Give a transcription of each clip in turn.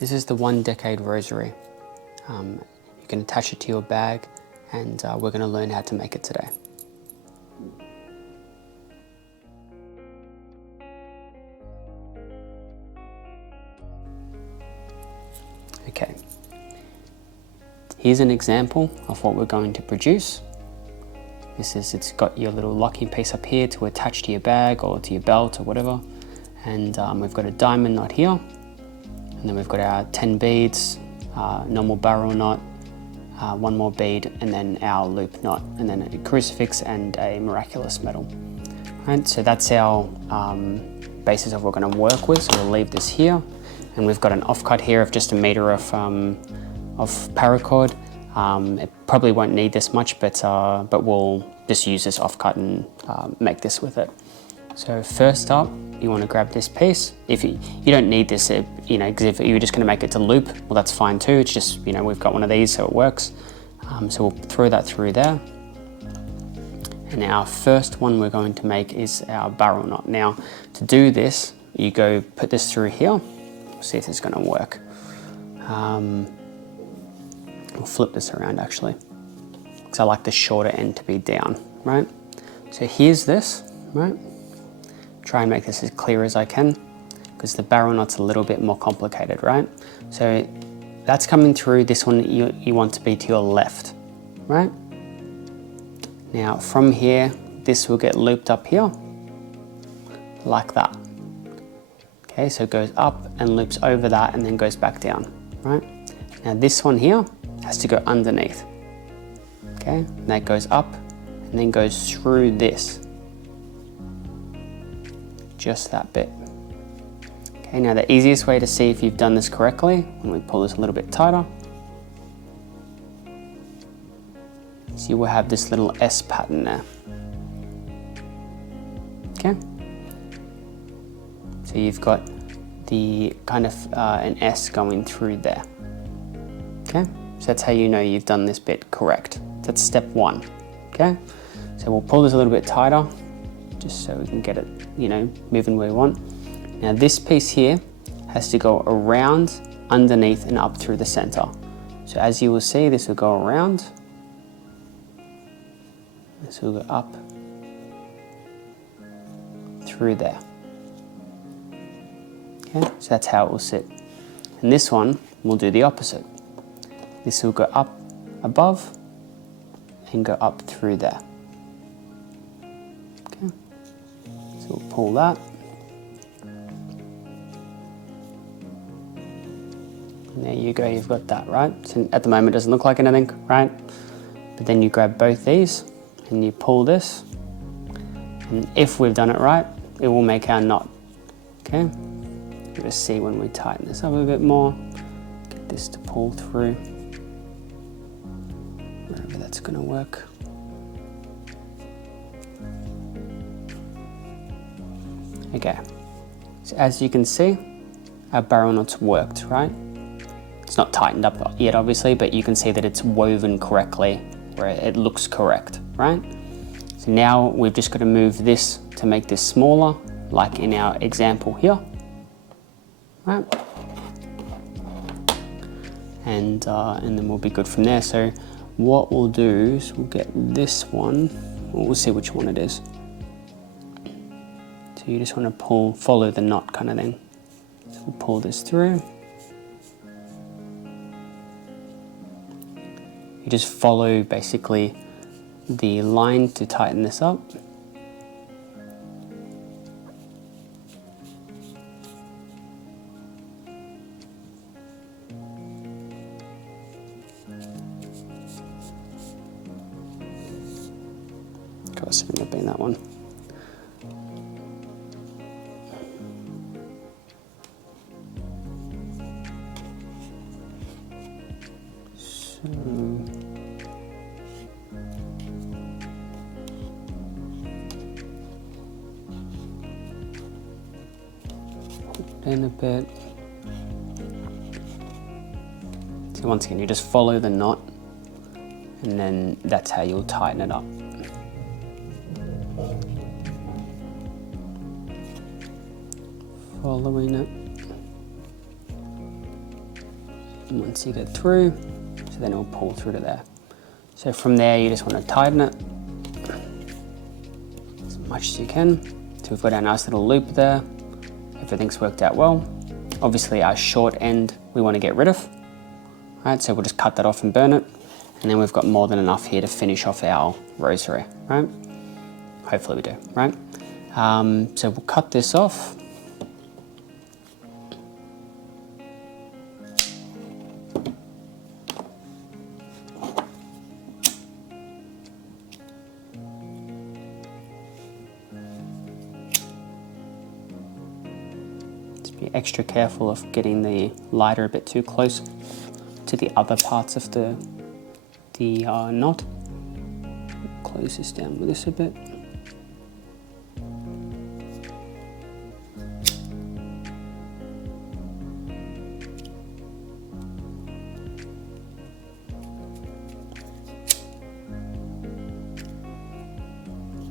This is the One Decade Rosary. You can attach it to your bag, and we're going to learn how to make it today. Okay, here's an example of what we're going to produce. It's got your little locking piece up here to attach to your bag or to your belt or whatever, and we've got a diamond knot here, and then we've got our 10 beads, normal barrel knot, one more bead, and then our loop knot, and then a crucifix and a Miraculous Medal. Right, so that's our basis of what we're going to work with. So we'll leave this here, and we've got an offcut here of just 1 meter of paracord. It probably won't need this much, but we'll just use this offcut and make this with it. So first up, you want to grab this piece. If you don't need this, because if you're just going to make it to loop, well, that's fine too. It's just, we've got one of these, so it works. So we'll throw that through there. And our first one we're going to make is our barrel knot. Now, to do this, you go put this through here. We'll see if it's going to work. We'll flip this around actually, because I like the shorter end to be down, right? So here's this, right? Try and make this as clear as I can, because the barrel knot's a little bit more complicated, right? So that's coming through. This one you want to be to your left, right? Now from here, this will get looped up here, like that. Okay, so it goes up and loops over that and then goes back down, right? Now this one here has to go underneath, okay? And that goes up and then goes through this. Just that bit. Okay, now the easiest way to see if you've done this correctly, when we pull this a little bit tighter, is you will have this little S pattern there. Okay? So you've got the kind of an S going through there. Okay? So that's how you know you've done this bit correct. That's step one. Okay? So we'll pull this a little bit tighter, just so we can get it, moving where we want. Now this piece here has to go around, underneath, and up through the center. So as you will see, this will go around, this will go up, through there. Okay, so that's how it will sit. And this one, we'll do the opposite. This will go up above and go up through there. So we'll pull that. And there you go, you've got that, right? So at the moment it doesn't look like anything, right? But then you grab both these and you pull this. And if we've done it right, it will make our knot, okay? We'll just see when we tighten this up a bit more. Get this to pull through. Wherever that's gonna work. Okay, so as you can see, our barrel knot's worked, right? It's not tightened up yet, obviously, but you can see that it's woven correctly, where it looks correct, right? So now we've just got to move this to make this smaller, like in our example here, right? And then we'll be good from there. So what we'll do is we'll get this one, we'll see which one it is. So you just want to follow the knot kind of thing. So we'll pull this through. You just follow basically the line to tighten this up. Of course, it would have been that one. In a bit. So once again, you just follow the knot, and then that's how you'll tighten it up. Following it. And once you get through, so then it'll pull through to there. So from there, you just want to tighten it as much as you can. So we've got our nice little loop there. Everything's worked out well. Obviously our short end we want to get rid of, right? So we'll just cut that off and burn it. And then we've got more than enough here to finish off our rosary, right? Hopefully we do, right? So we'll cut this off. Be extra careful of getting the lighter a bit too close to the other parts of the knot. Close this down with this a bit.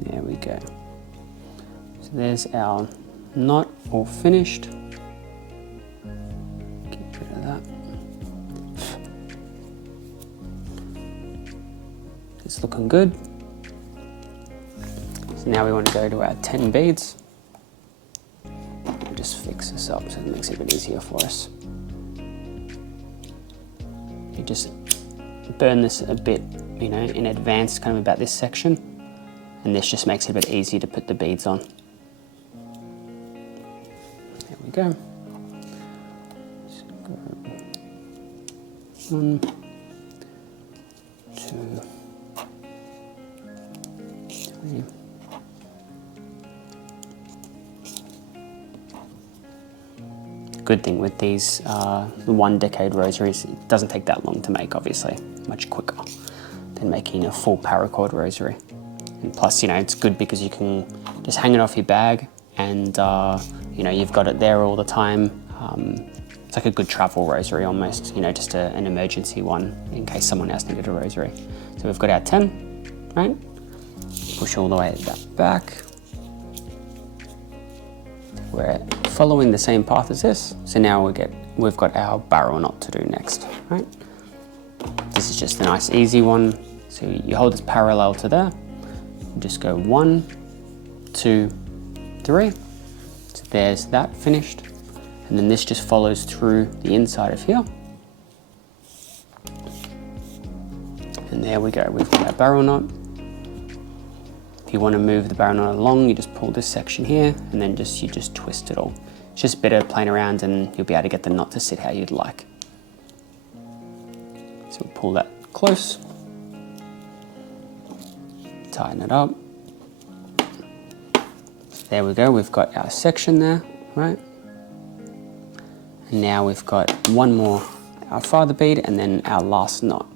There we go. So there's our knot all finished. It's looking good. So now we want to go to our 10 beads. We'll just fix this up so it makes it a bit easier for us. You just burn this a bit, you know, in advance, kind of about this section, and this just makes it a bit easier to put the beads on. There we go. So go 1, 2, 3. Good thing with these the One Decade Rosaries, it doesn't take that long to make, obviously, much quicker than making a full Paracord Rosary. And plus, you know, it's good because you can just hang it off your bag and, you know, you've got it there all the time. It's like a good travel rosary almost, you know, just an emergency one in case someone else needed a rosary. So we've got our 10, right? Push all the way back. We're following the same path as this. So now we've got our barrel knot to do next, right? This is just a nice easy one. So you hold this parallel to there. You just go 1, 2, 3. So there's that finished. And then this just follows through the inside of here. And there we go, we've got our barrel knot. If you want to move the barrel knot along, you just pull this section here and then you just twist it all. It's just better playing around and you'll be able to get the knot to sit how you'd like. So we'll pull that close, tighten it up. There we go, we've got our section there, right? And now we've got one more, our father bead, and then our last knot.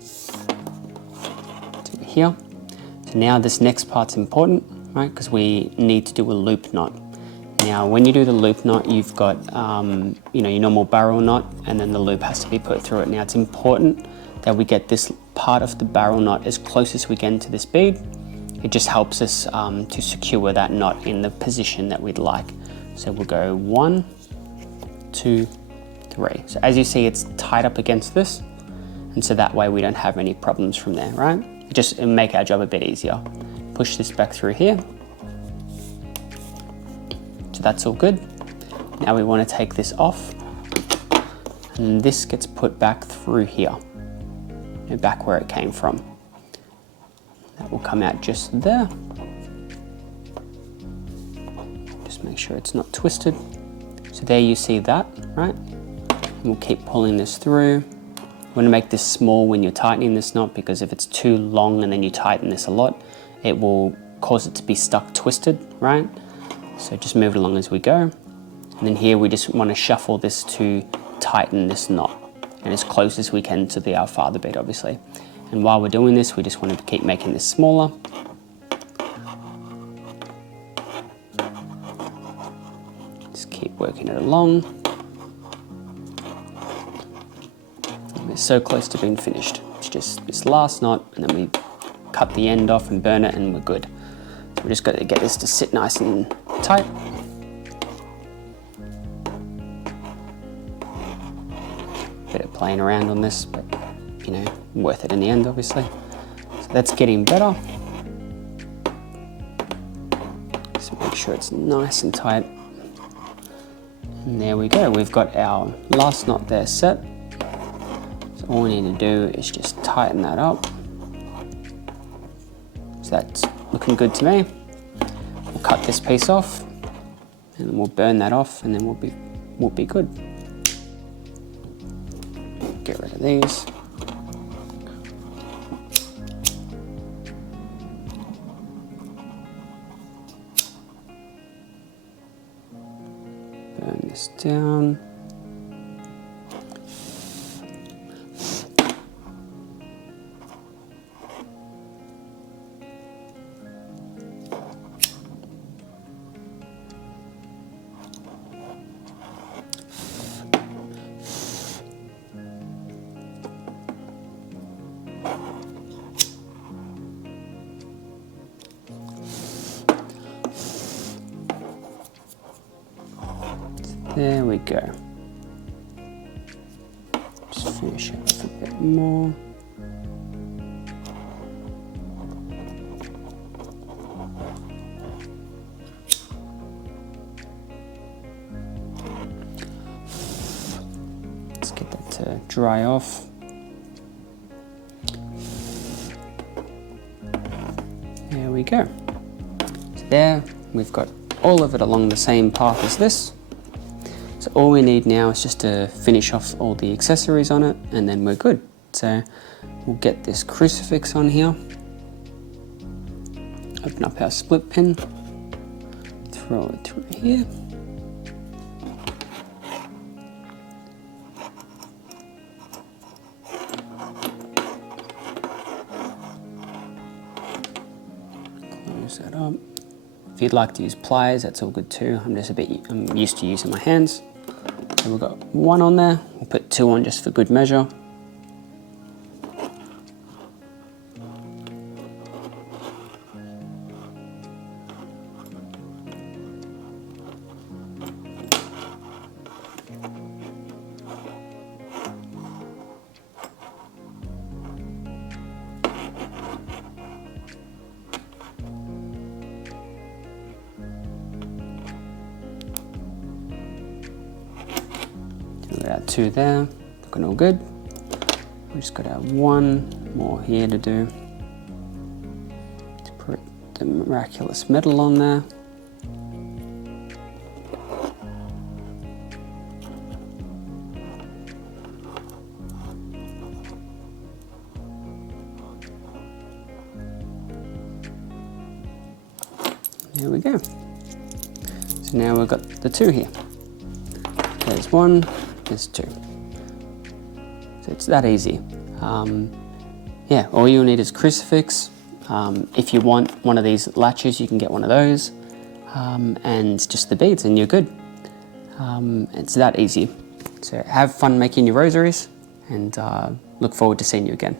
So here. So now this next part's important, right? Because we need to do a loop knot. Now, when you do the loop knot, you've got, you know, your normal barrel knot, and then the loop has to be put through it. Now, it's important that we get this part of the barrel knot as close as we can to this bead. It just helps us to secure that knot in the position that we'd like. So we'll go 1, 2, 3. So as you see, it's tied up against this, and so that way we don't have any problems from there, right? It'll make our job a bit easier. Push this back through here. So that's all good. Now we want to take this off, and this gets put back through here, and back where it came from. That will come out just there. Just make sure it's not twisted. So there you see that, right? And we'll keep pulling this through. You want to make this small when you're tightening this knot, because if it's too long and then you tighten this a lot, it will cause it to be stuck twisted, right? So just move it along as we go. And then here we just want to shuffle this to tighten this knot, and as close as we can to our father bead, obviously. And while we're doing this, we just want to keep making this smaller. Just keep working it along. And we're so close to being finished. It's just this last knot, and then we cut the end off and burn it, and we're good. So we just got to get this to sit nice and tight. playing around on this, but you know, worth it in the end, obviously. So that's getting better. So make sure it's nice and tight. And there we go, we've got our last knot there set. So all we need to do is just tighten that up. So that's looking good to me. We'll cut this piece off and then we'll burn that off, and then we'll be good. Get rid of these. Burn this down. There we go. Just finish it off a bit more. Let's get that to dry off. There we go. So there, we've got all of it along the same path as this. So all we need now is just to finish off all the accessories on it, and then we're good. So we'll get this crucifix on here. Open up our split pin. Throw it through here. Close that up. If you'd like to use pliers, that's all good too. I'm used to using my hands. So we've got one on there. We'll put two on just for good measure. We've got our two there, looking all good. We've just got our one more here to do. To put the Miraculous Medal on there. There we go. So now we've got the two here. There's one, there's two. So it's that easy. Yeah, all you'll need is crucifix. If you want one of these latches, you can get one of those. And just the beads and you're good. It's that easy. So have fun making your rosaries, and look forward to seeing you again.